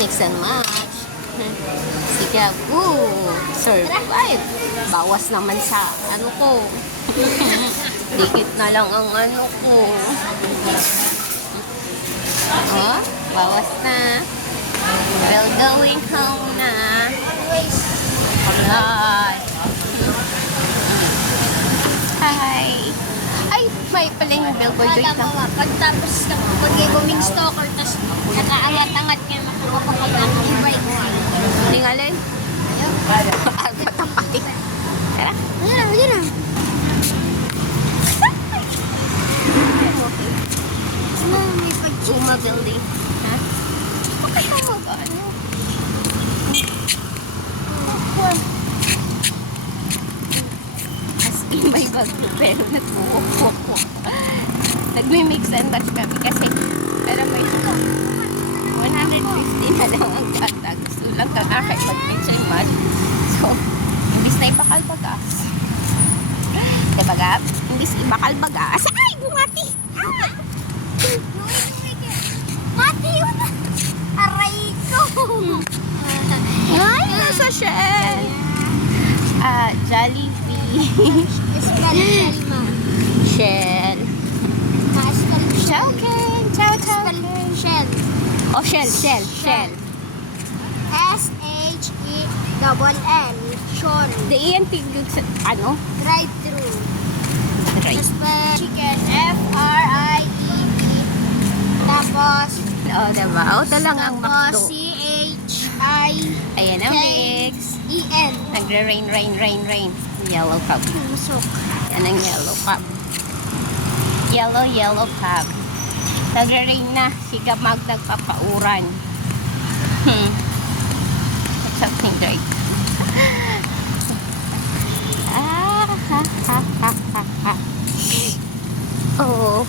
Mix and match. Sige, survive. Bawas naman sa ano ko. Dikit na lang ang ano ko. Oh, bawas na. We're going home na. Hi. Ay, may pala yung billboard dito. Pagtapos ng pag-ibuming stalker, tapos nakaangat-angat niya makakapag-i-bike. Tingalin? Patapay. Tara. Ayan na. May pag-chip. Uma building. Ha? Bakit ka mag-ano? As in, may bago pero nagbuwok-wok. Nagme-mix and match kami kasi pero may 150 na lang ang data. Gusto lang kakakay mag-mix and match. So, imbis na ipakalbagas. Diba, Gab? Imbis ipakalbagas. Ay, bumati! Mati yun! Aray ko! Ay, nasa shell! Jollibee. Spell ma. Shell. Chokin. Chow. Shell. Oh, shell. S-H-E-L-L. Shell. The ENT sa ano? Drive-thru. Right. Spell chicken. F-R-I-E-D. Tapos, Oh, diba? Oh, ito lang ang tapos McDo. C-H-I-E-N. Ayan ang mix. Nagre-rain. Yellow cup. Musok. Yan ang yellow cup. Yellow cup. Nagre-rain na. Si Gamag nagpapauran. Something great. Oh,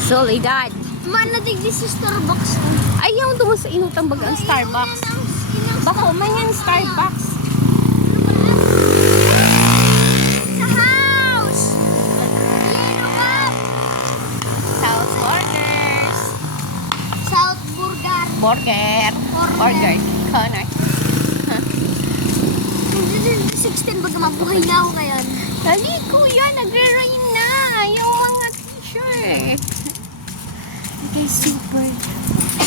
Soledad. Manadig sa Starbucks. Ayaw doon sa inutang bagang Starbucks. Bako, man yan Starbucks. Sa house! Yellow cup! South Burgers. South Burger. Burger. Corner. 16 baga mabuhay na ako ngayon. Dali, kuya, nagre-rain na. Yung mga t-shirt. Okay, super.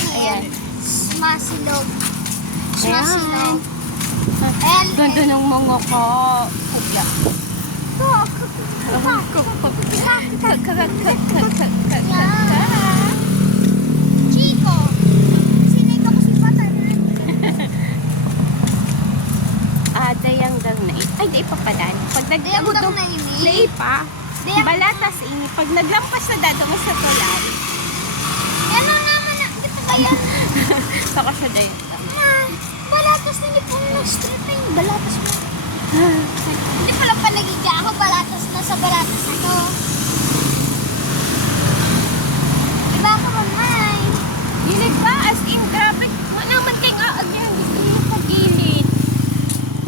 Ayan. Smasilog. Ayan. L. Ganda ng mga ka. Kuya. Chico. Sinay ka mo si Patan. Dayang dang na. Ay, di pa pa dan. Pag Dayang dang na ini. Di pa. Dayang- Balatas ini. Pag naglampas na dado mo sa tulad. Ano naman na? Ito kaya? Saka siya dayang dang. Balatas na niyo pong nag-strip na yung balatas mo. Hindi pala panagiga ako. Balatas na sa balatas ako. Diba ako mamay? Gilid ba? As in, grabe. Wala man kayong aagyan. Gusto niyo pag-gilid.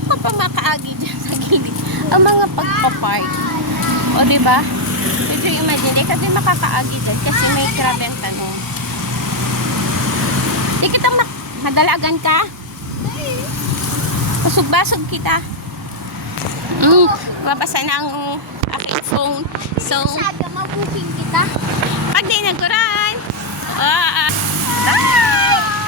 Ano pa makaagi dyan sa gilid? Ang mga pagpapark. O, diba? Ito yung imagine. Di kasi makakaagi dyan kasi may grabe ang tanong. Di kita madalagan ka? Pasog-basog kita. Babasa na ang aking phone. So, Sabi, mabuking kita.